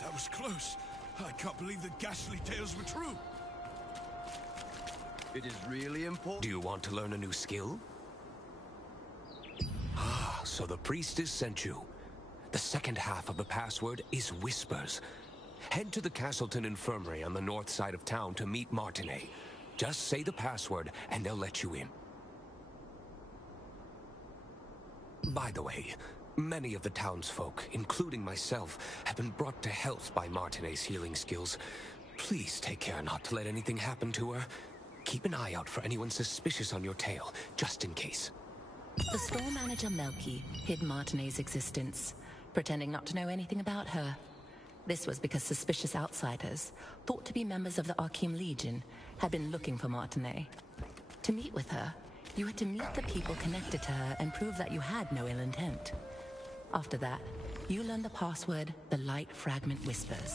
That was close. I can't believe the ghastly tales were true. It is really important. Do you want to learn a new skill? Ah, so the priestess sent you. The second half of the password is Whispers. Head to the Castleton Infirmary on the north side of town to meet Martinet. Just say the password and they'll let you in. By the way, many of the townsfolk, including myself, have been brought to health by Martinet's healing skills. Please take care not to let anything happen to her. Keep an eye out for anyone suspicious on your tail, just in case. The store manager Melky hid Martinet's existence, pretending not to know anything about her. This was because suspicious outsiders, thought to be members of the Arkham Legion, had been looking for Martinet. To meet with her, you had to meet the people connected to her and prove that you had no ill intent. After that, you learned the password, the Light Fragment Whispers.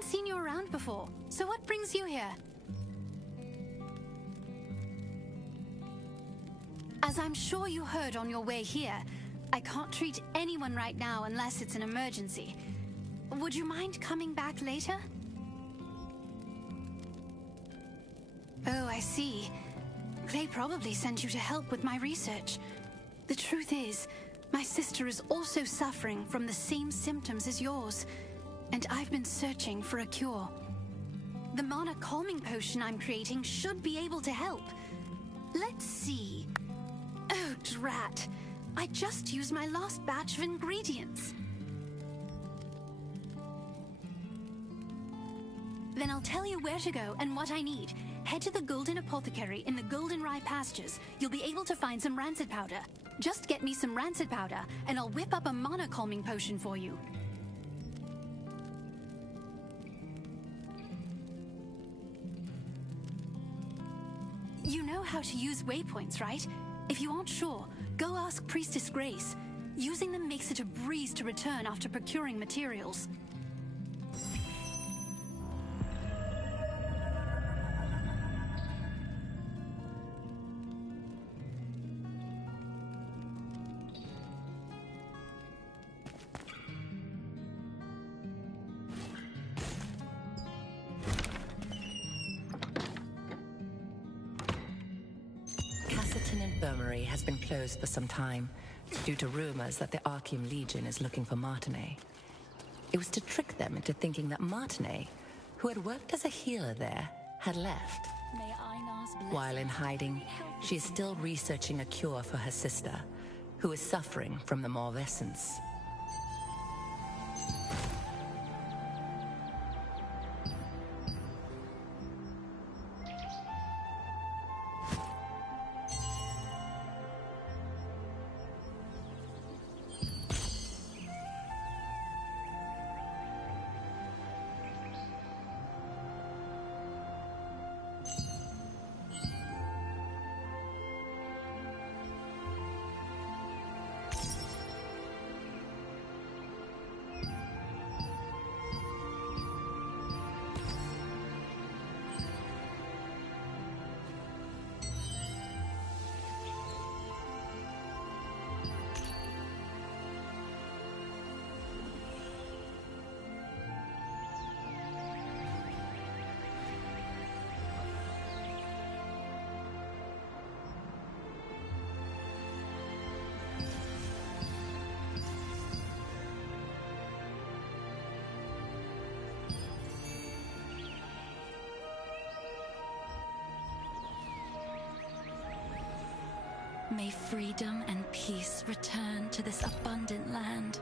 Seen you around before, so what brings you here? As I'm sure you heard on your way here, I can't treat anyone right now unless it's an emergency. Would you mind coming back later? Oh, I see. Clay probably sent you to help with my research. The truth is, my sister is also suffering from the same symptoms as yours. And I've been searching for a cure. The mana calming potion I'm creating should be able to help. Let's see. Oh, drat. I just used my last batch of ingredients. Then I'll tell you where to go and what I need. Head to the Golden Apothecary in the Goldenrye pastures. You'll be able to find some rancid powder. Just get me some rancid powder, and I'll whip up a mana calming potion for you. You know how to use waypoints, right? If you aren't sure, go ask Priestess Grace. Using them makes it a breeze to return after procuring materials. Infirmary has been closed for some time due to rumors that the Arkham Legion is looking for Martinet. It was to trick them into thinking that Martinet, who had worked as a healer there, had left. While in hiding, she is still researching a cure for her sister, who is suffering from the Malvescence. May freedom and peace return to this abundant land.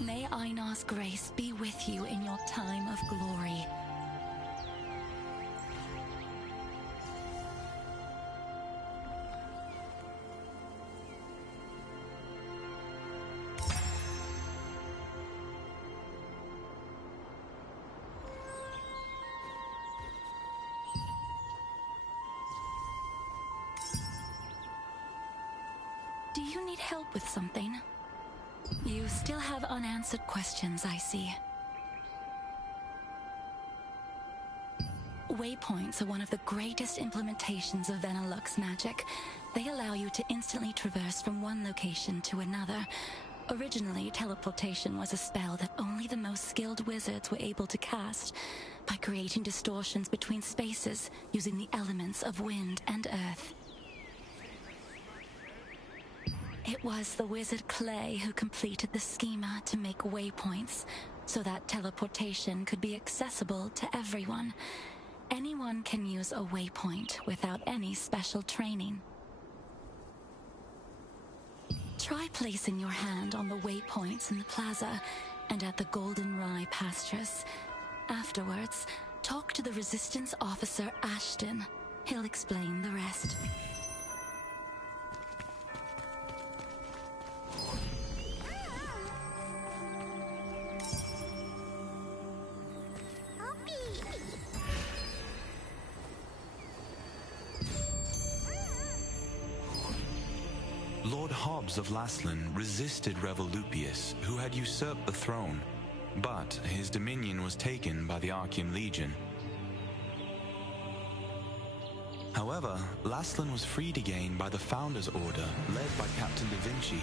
May Einar's grace be with you in your time of glory. Do you need help with something? You still have unanswered questions, I see. Waypoints are one of the greatest implementations of Venilux magic. They allow you to instantly traverse from one location to another. Originally, teleportation was a spell that only the most skilled wizards were able to cast, by creating distortions between spaces using the elements of wind and earth. It was the wizard Clay who completed the schema to make waypoints, so that teleportation could be accessible to everyone. Anyone can use a waypoint without any special training. Try placing your hand on the waypoints in the plaza and at the Golden Rye pastures. Afterwards, talk to the Resistance officer Ashton. He'll explain the rest. Lord Hobbs of Laslan resisted Revolupius, who had usurped the throne, but his dominion was taken by the Archean Legion. However, Laslan was freed again by the Founders Order, led by Captain Da Vinci,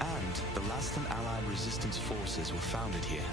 and the Laslan Allied Resistance forces were founded here.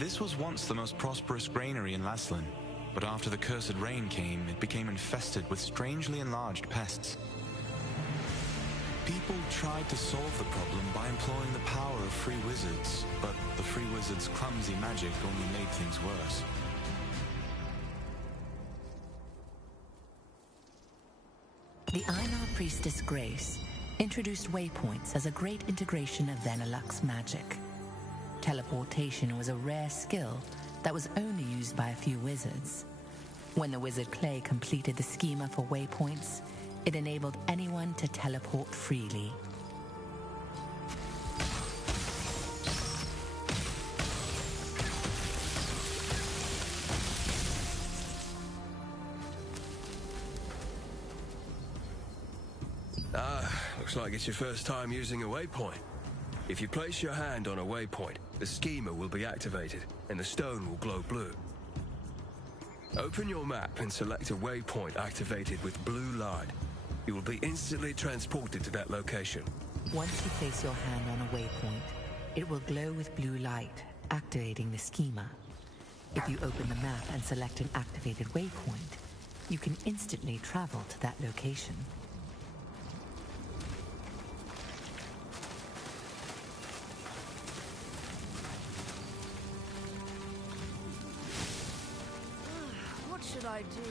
This was once the most prosperous granary in Laslan, but after the cursed rain came, it became infested with strangely enlarged pests. People tried to solve the problem by employing the power of free wizards, but the free wizards' clumsy magic only made things worse. The Einar priestess Grace introduced waypoints as a great integration of Venelux magic. Teleportation was a rare skill that was only used by a few wizards. When the wizard Clay completed the schema for waypoints, it enabled anyone to teleport freely. Looks like it's your first time using a waypoint. If you place your hand on a waypoint, the schema will be activated, and the stone will glow blue. Open your map and select a waypoint activated with blue light. You will be instantly transported to that location. Once you place your hand on a waypoint, it will glow with blue light, activating the schema. If you open the map and select an activated waypoint, you can instantly travel to that location. What should I do?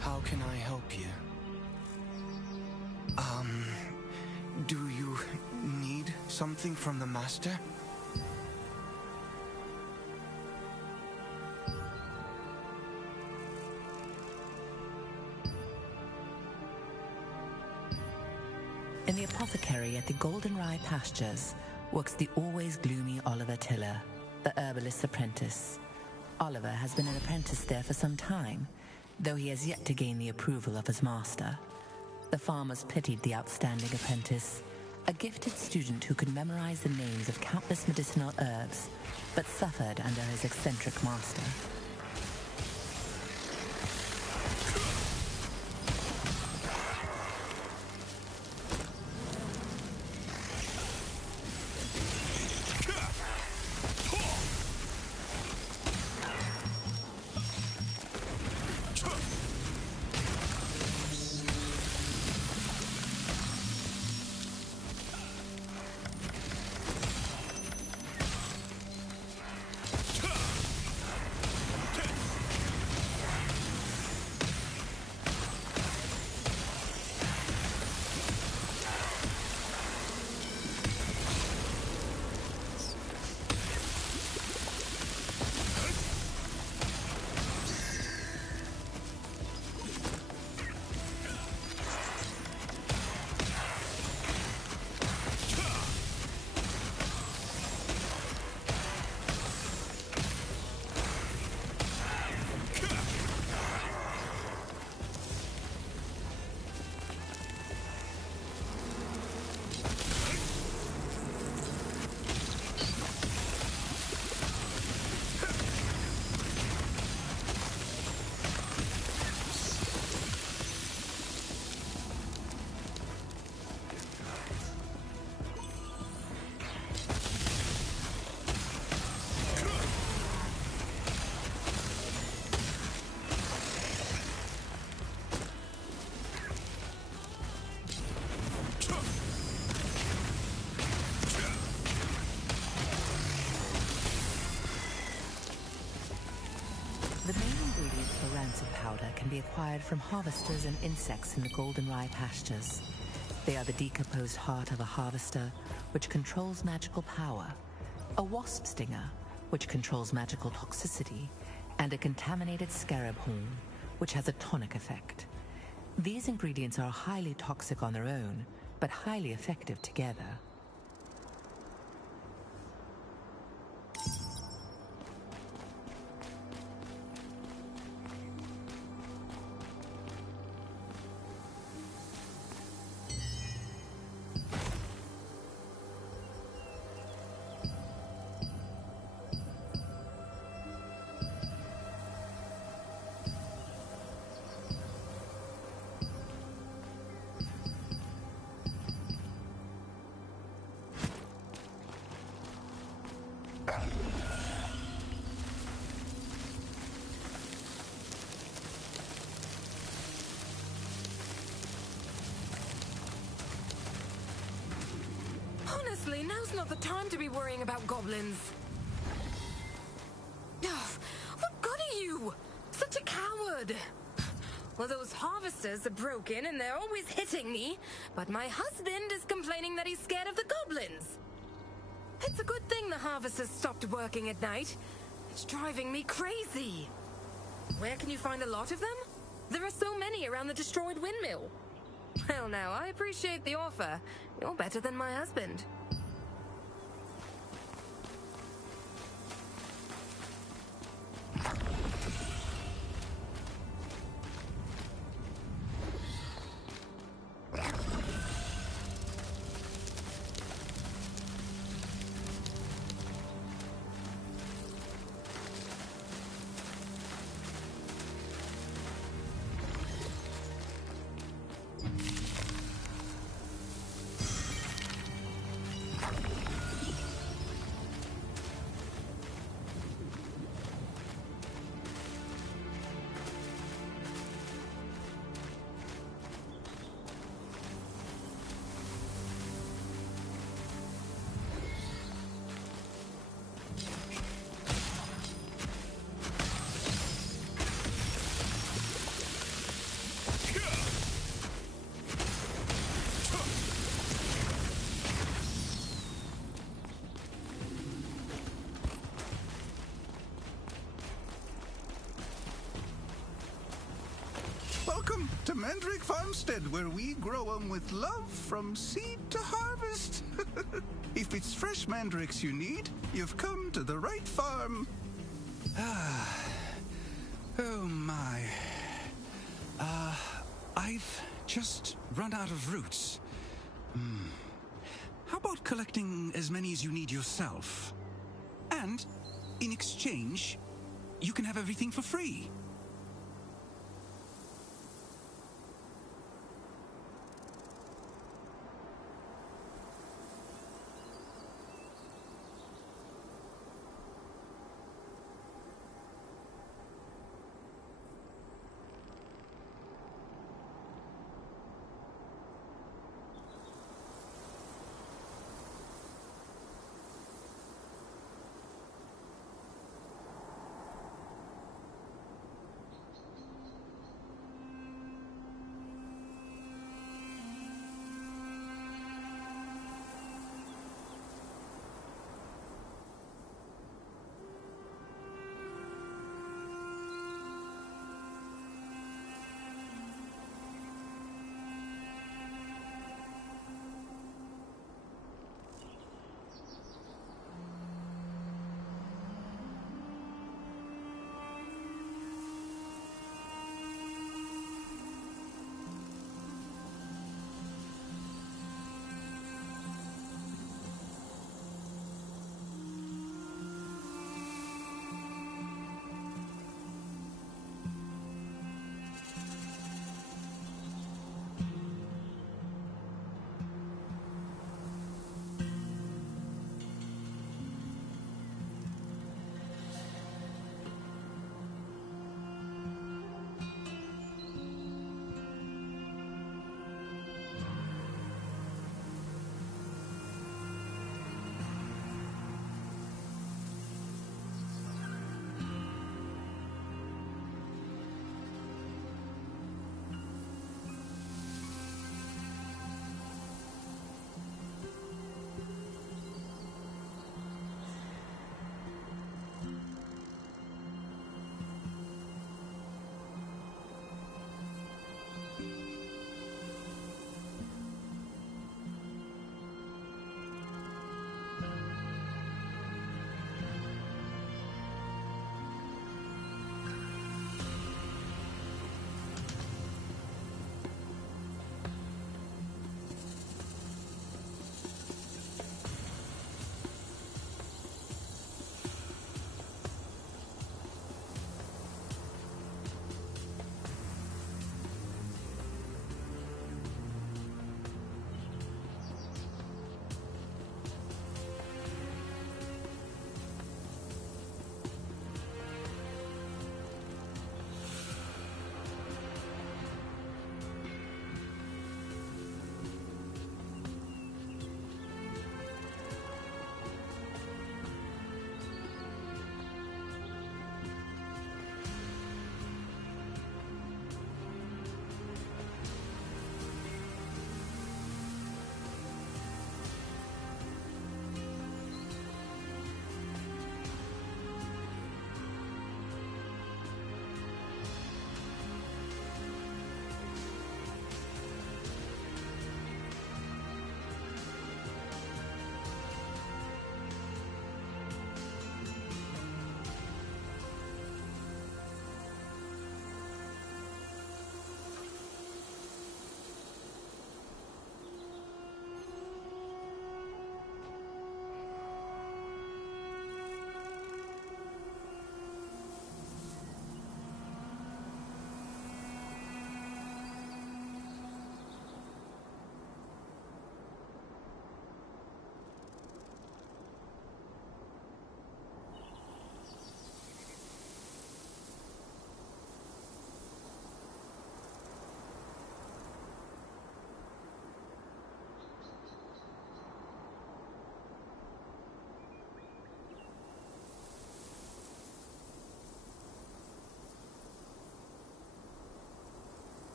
How can I help you? Do you need something from the master? In the apothecary at the Goldenrye Pastures works the always gloomy Oliver Tiller, the herbalist's apprentice. Oliver has been an apprentice there for some time, though he has yet to gain the approval of his master. The farmers pitied the outstanding apprentice, a gifted student who could memorize the names of countless medicinal herbs, but suffered under his eccentric master. The main ingredients for rancid powder can be acquired from harvesters and insects in the Goldenrye Pastures. They are the decomposed heart of a harvester, which controls magical power, a wasp stinger, which controls magical toxicity, and a contaminated scarab horn, which has a tonic effect. These ingredients are highly toxic on their own, but highly effective together. Honestly, now's not the time to be worrying about goblins. Ugh, what good are you? Such a coward. Well, those harvesters are broken and they're always hitting me, but my husband is complaining that he's scared of the goblins. It's a good thing the harvesters stopped working at night. It's driving me crazy. Where can you find a lot of them? There are so many around the destroyed windmill. Well, now, I appreciate the offer. You're better than my husband. Welcome to Mandrake Farmstead, where we grow 'em with love from seed to harvest. If it's fresh mandrakes you need, you've come to the right farm. Oh my. I've just run out of roots. How about collecting as many as you need yourself? And, in exchange, you can have everything for free.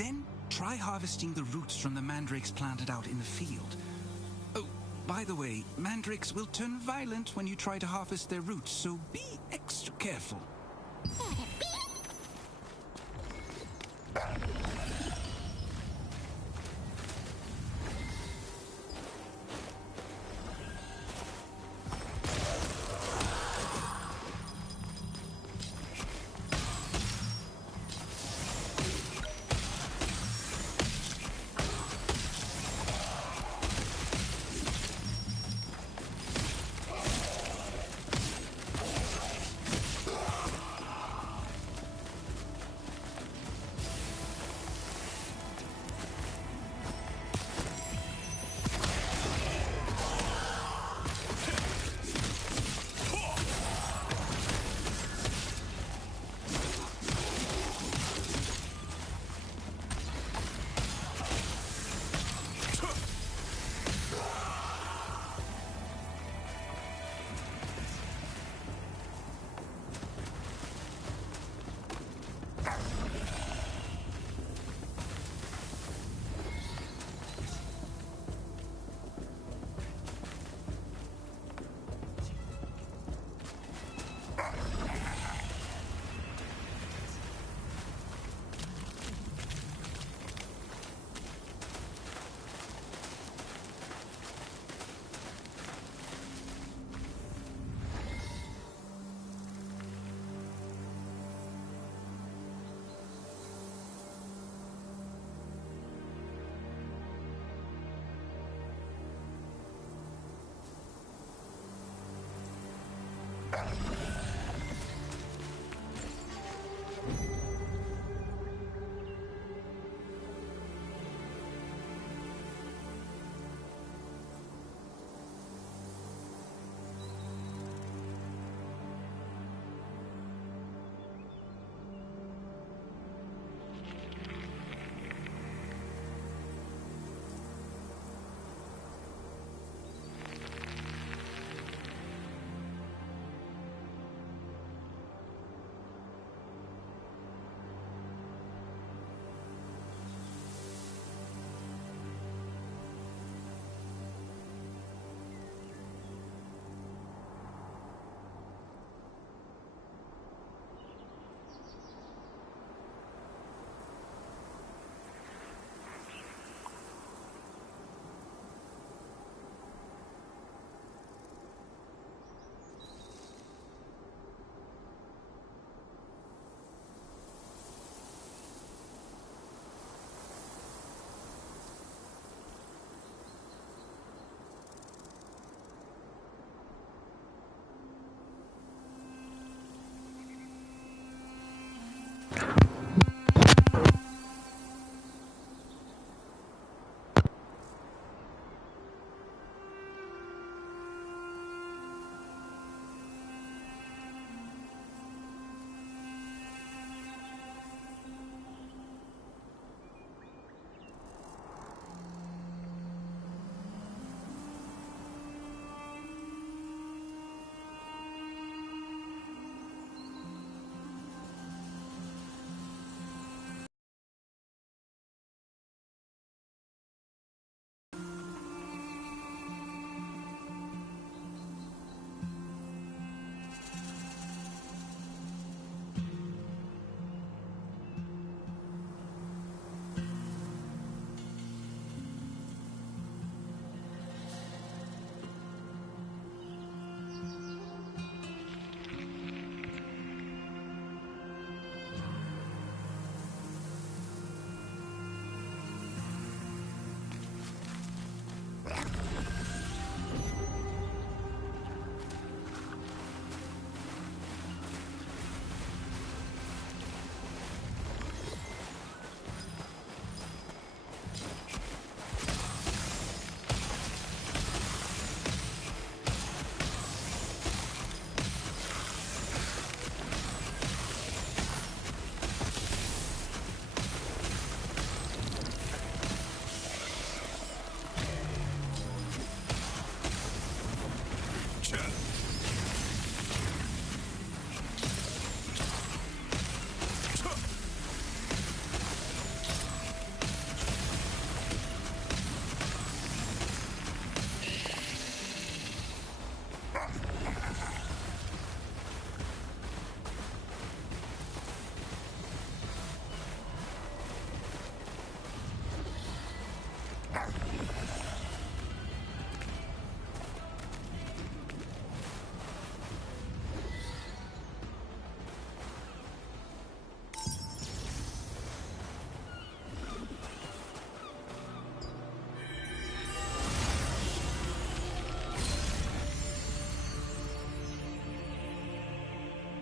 Then try harvesting the roots from the mandrakes planted out in the field. Oh, by the way, mandrakes will turn violent when you try to harvest their roots, so be extra careful.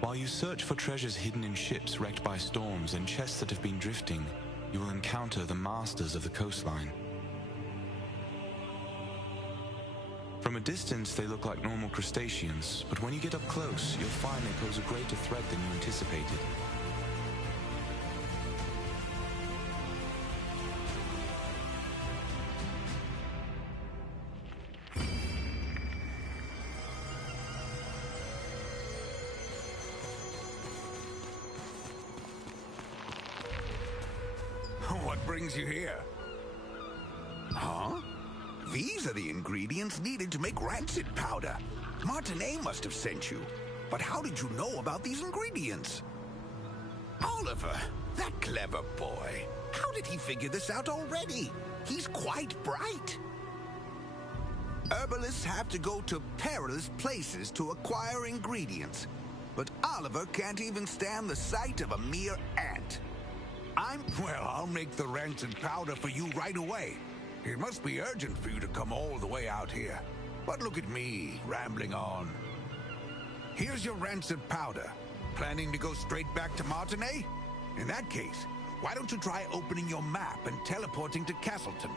While you search for treasures hidden in ships wrecked by storms and chests that have been drifting, you will encounter the masters of the coastline. From a distance, they look like normal crustaceans, but when you get up close, you'll find they pose a greater threat than you anticipated. What brings you here? Huh? These are the ingredients needed to make rancid powder. Martinet must have sent you. But how did you know about these ingredients? Oliver, that clever boy. How did he figure this out already? He's quite bright. Herbalists have to go to perilous places to acquire ingredients. But Oliver can't even stand the sight of a mere ant. Well, I'll make the rancid powder for you right away. It must be urgent for you to come all the way out here. But look at me, rambling on. Here's your rancid powder. Planning to go straight back to Martinet? In that case, why don't you try opening your map and teleporting to Castleton?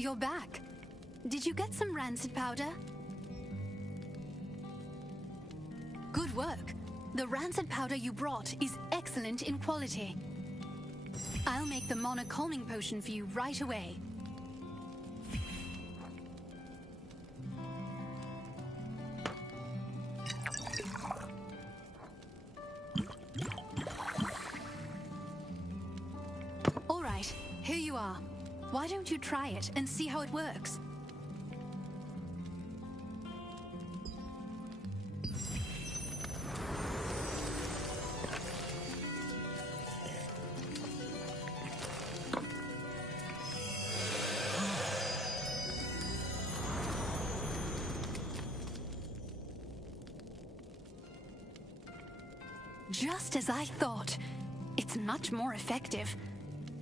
You're back. Did you get some rancid powder? Good work. The rancid powder you brought is excellent in quality. I'll make the Mana calming potion for you right away. All right, here you are. Why don't you try it and see how it works? Just as I thought. It's much more effective.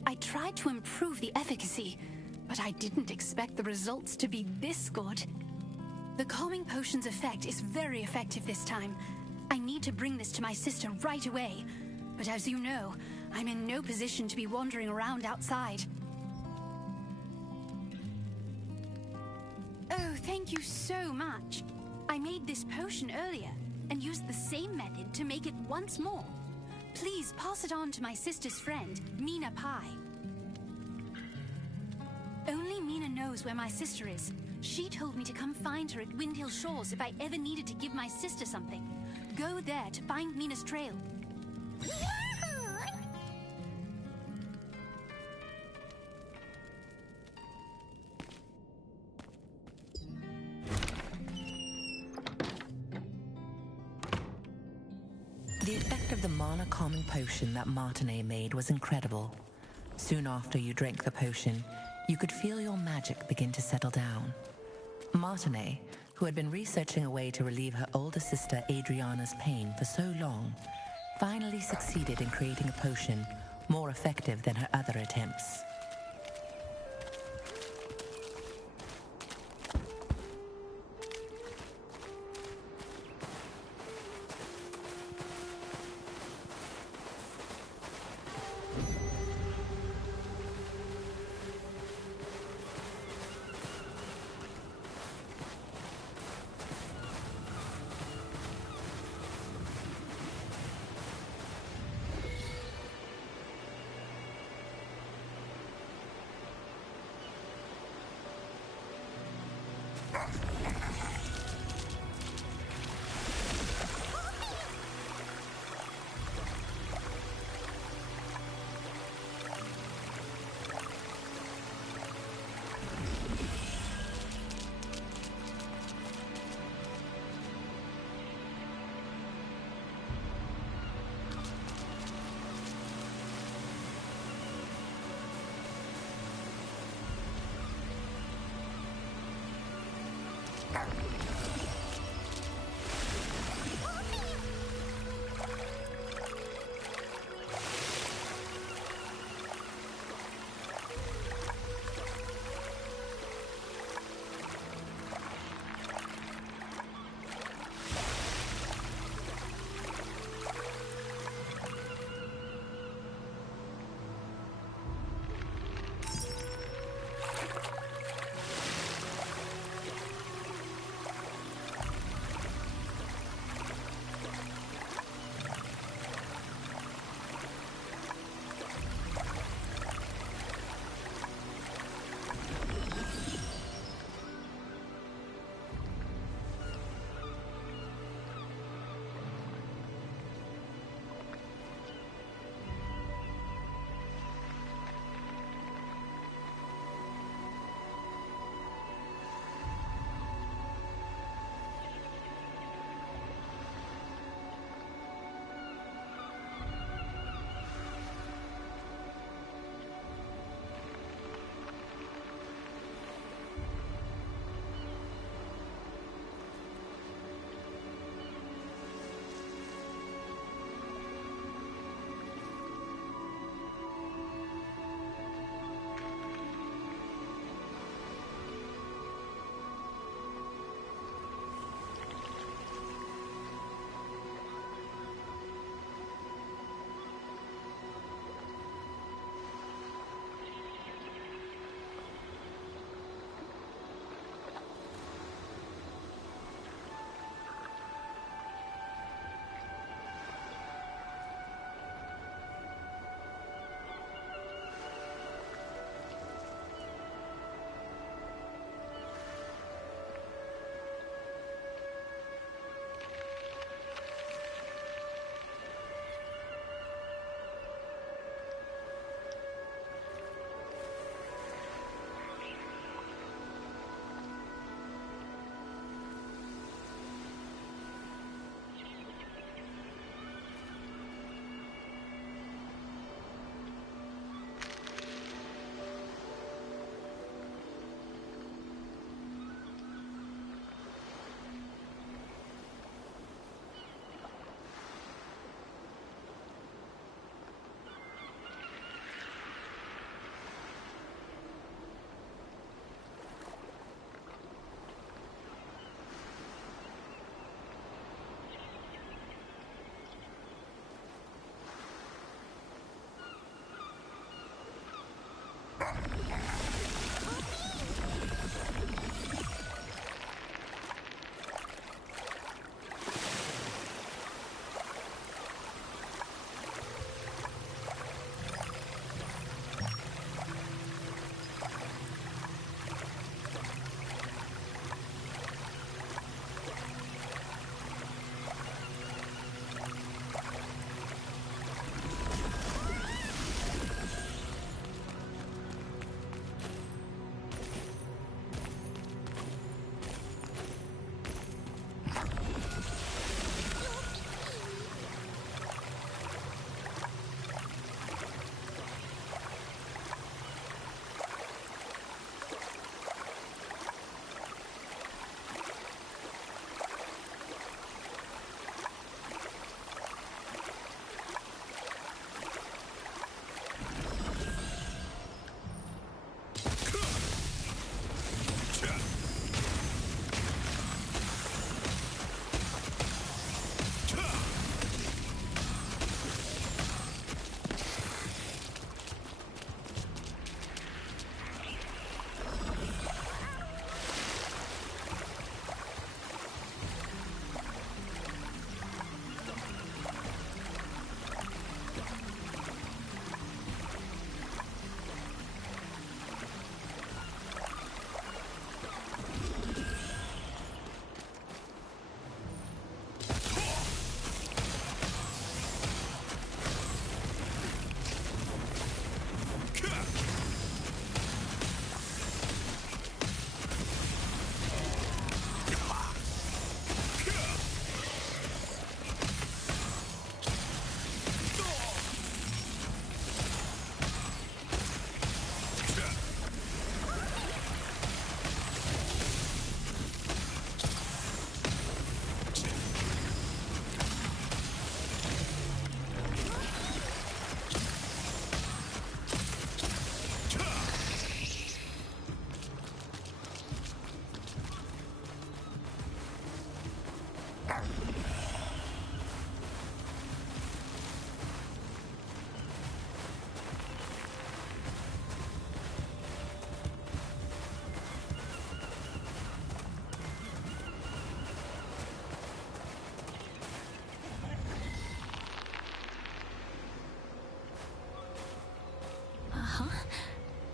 I tried to improve the efficacy, but I didn't expect the results to be this good. The calming potion's effect is very effective this time. I need to bring this to my sister right away. But as you know, I'm in no position to be wandering around outside. Oh, thank you so much. I made this potion earlier and used the same method to make it once more. Please pass it on to my sister's friend, Mina Pai. Only Mina knows where my sister is. She told me to come find her at Windhill Shores if I ever needed to give my sister something. Go there to find Mina's trail. The effect of the mana calming potion that Martinet made was incredible. Soon after you drank the potion, you could feel your magic begin to settle down. Martinet, who had been researching a way to relieve her older sister Adriana's pain for so long, finally succeeded in creating a potion more effective than her other attempts.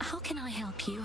How can I help you?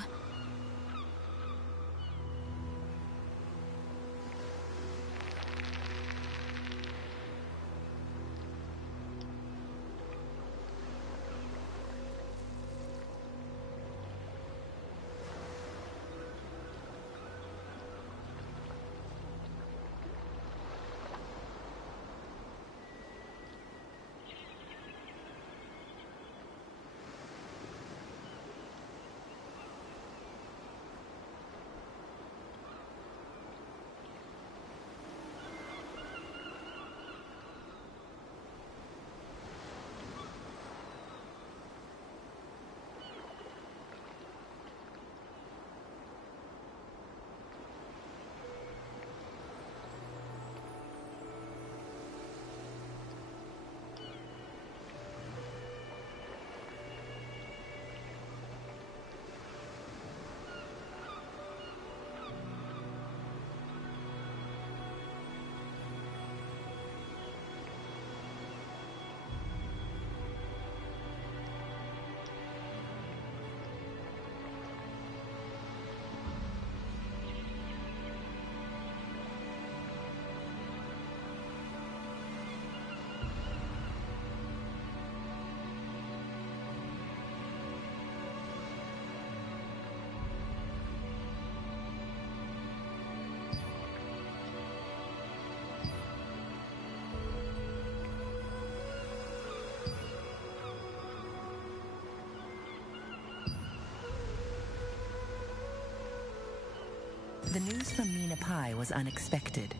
The news from Mina Pai was unexpected.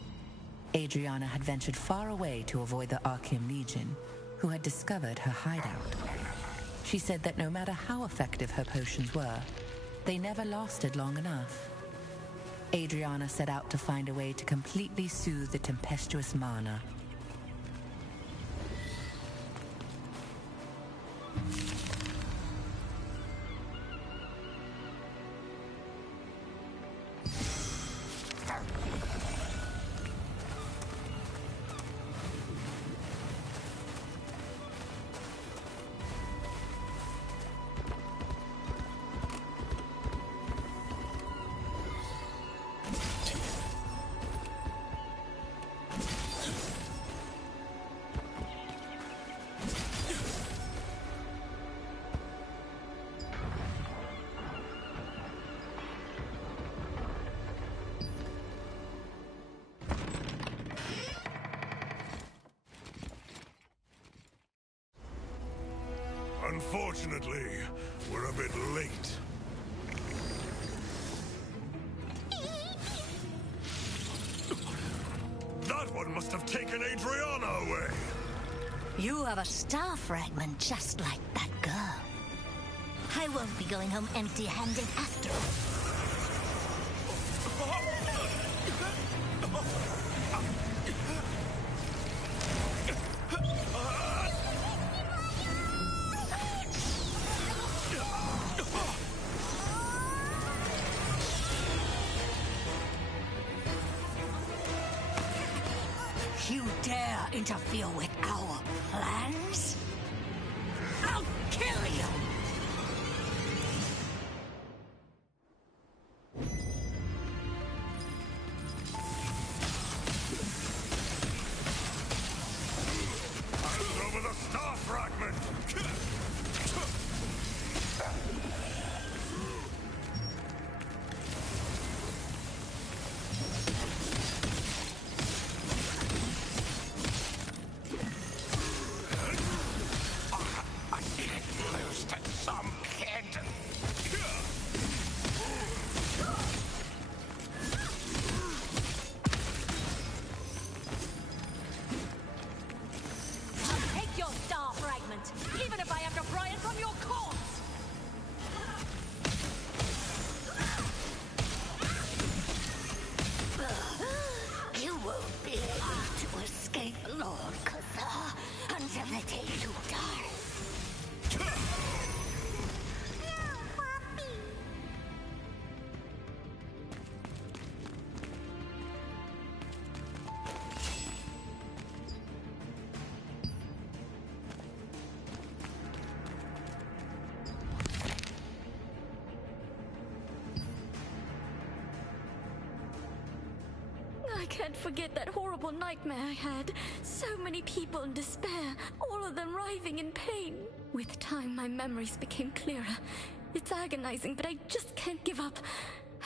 Adriana had ventured far away to avoid the Archeum Legion, who had discovered her hideout. She said that no matter how effective her potions were, they never lasted long enough. Adriana set out to find a way to completely soothe the tempestuous Mana. Unfortunately, we're a bit late. That one must have taken Adriana away. You have a star fragment just like that girl. I won't be going home empty-handed after all. You dare interfere with our plans? I'll kill you! Hand over the star fragment! sword, Kuthar, until the day you die. I can't forget that horrible nightmare I had. So many people in despair, all of them writhing in pain. With time, my memories became clearer. It's agonizing, but I just can't give up.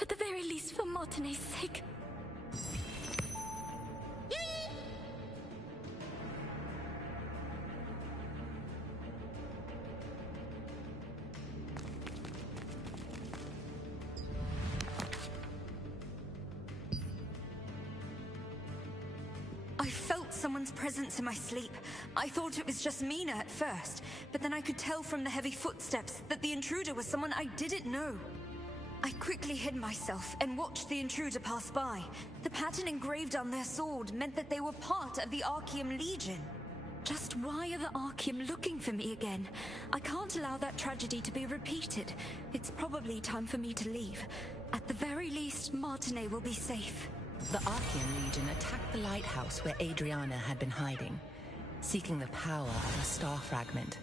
At the very least, for Martine's sake. I felt someone's presence in my sleep. I thought it was just Mina at first, but then I could tell from the heavy footsteps that the intruder was someone I didn't know. I quickly hid myself and watched the intruder pass by. The pattern engraved on their sword meant that they were part of the Archeum Legion. Just why are the Archeum looking for me again? I can't allow that tragedy to be repeated. It's probably time for me to leave. At the very least, Martine will be safe. The Archeum Legion attacked the lighthouse where Adriana had been hiding, seeking the power of a star fragment.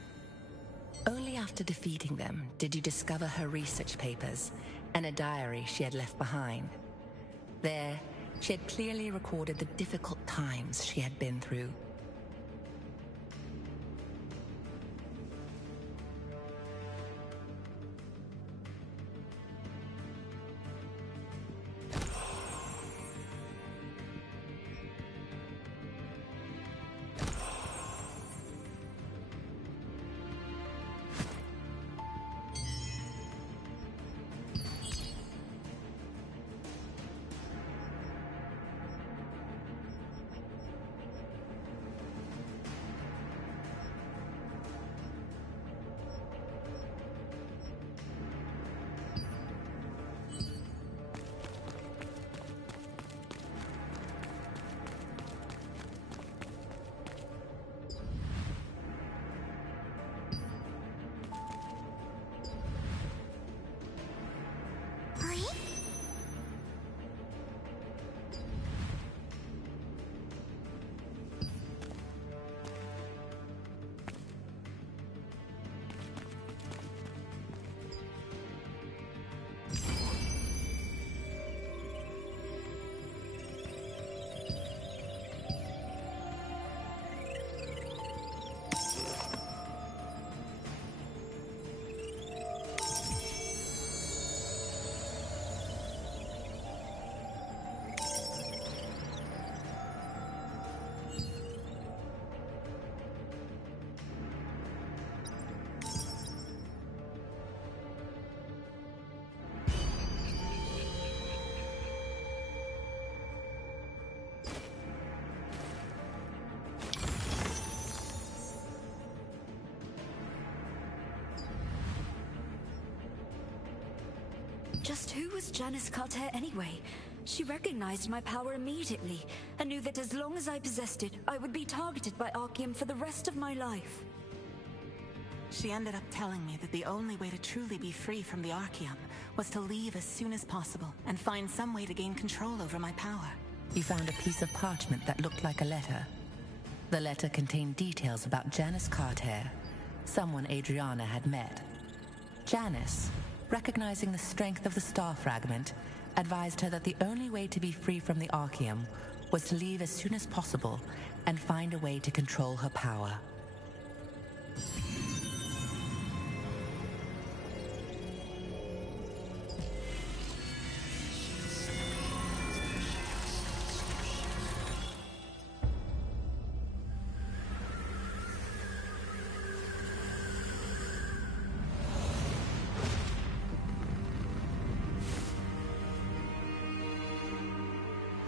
Only after defeating them did you discover her research papers and a diary she had left behind. There, she had clearly recorded the difficult times she had been through. Just who was Janice Carter anyway? She recognized my power immediately, and knew that as long as I possessed it, I would be targeted by Archeum for the rest of my life. She ended up telling me that the only way to truly be free from the Archeum was to leave as soon as possible and find some way to gain control over my power. You found a piece of parchment that looked like a letter. The letter contained details about Janice Carter, someone Adriana had met. Janice, recognizing the strength of the star fragment, advised her that the only way to be free from the Archeum was to leave as soon as possible and find a way to control her power.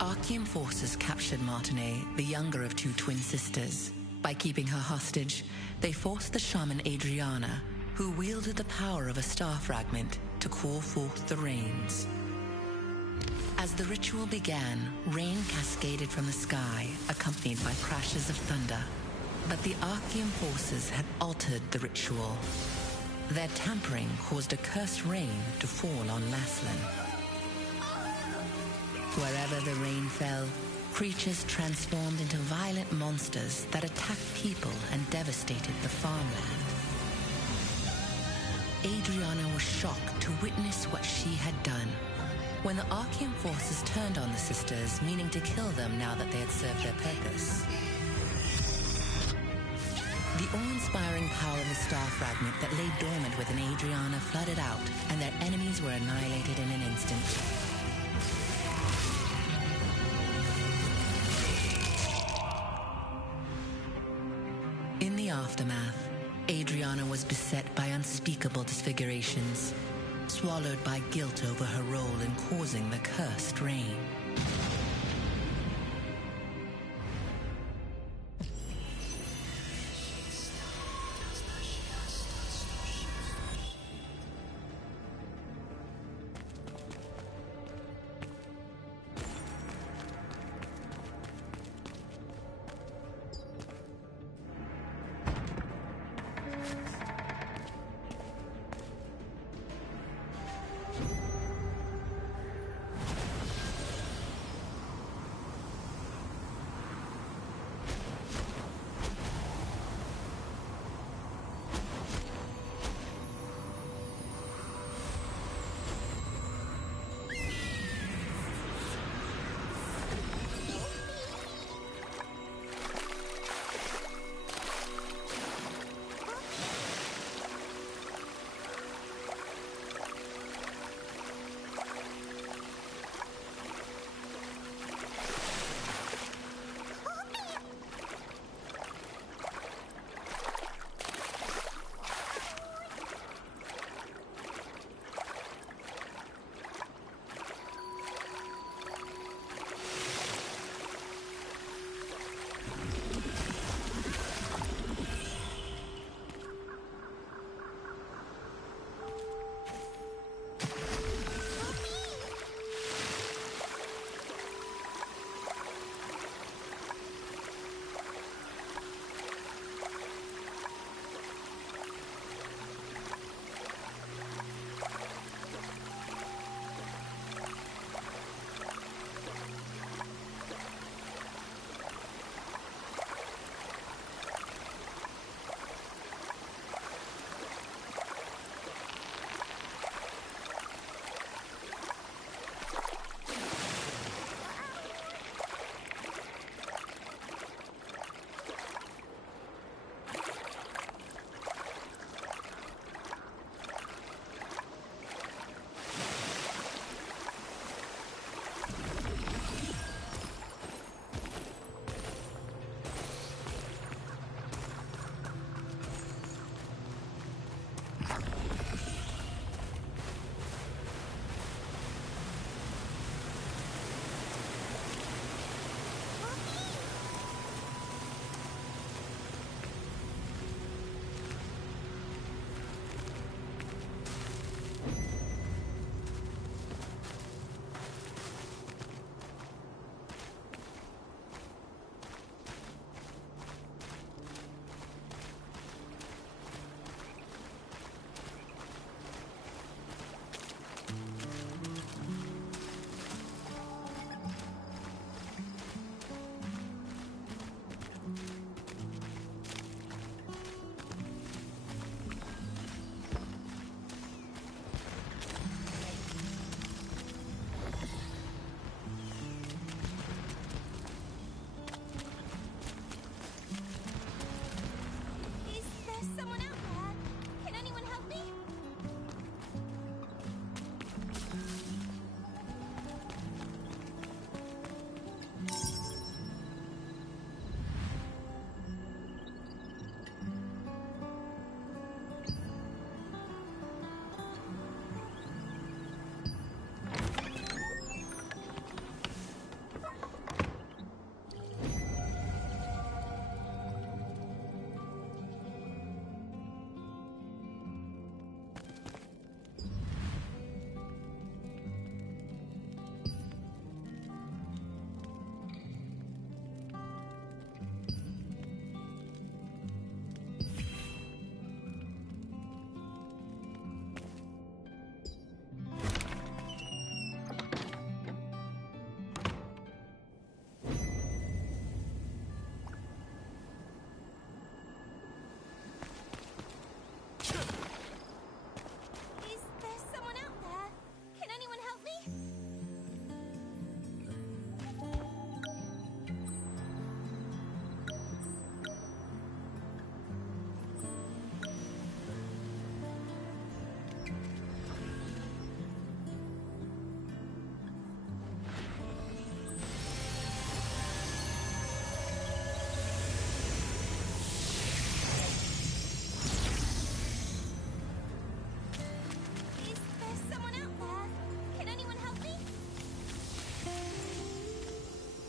Archeum forces captured Martine, the younger of two twin sisters. By keeping her hostage, they forced the shaman Adriana, who wielded the power of a star fragment, to call forth the rains. As the ritual began, rain cascaded cascaded from the sky, accompanied by crashes of thunder. But the Archeum forces had altered the ritual. Their tampering caused a cursed rain to fall on Laslan. Wherever the rain fell, creatures transformed into violent monsters that attacked people and devastated the farmland. Adriana was shocked to witness what she had done. When the Archeum forces turned on the sisters, meaning to kill them now that they had served their purpose. The awe-inspiring power of the star fragment that lay dormant within Adriana flooded out, and their enemies were annihilated in an instant. In the aftermath, Adriana was beset by unspeakable disfigurations, swallowed by guilt over her role in causing the cursed rain.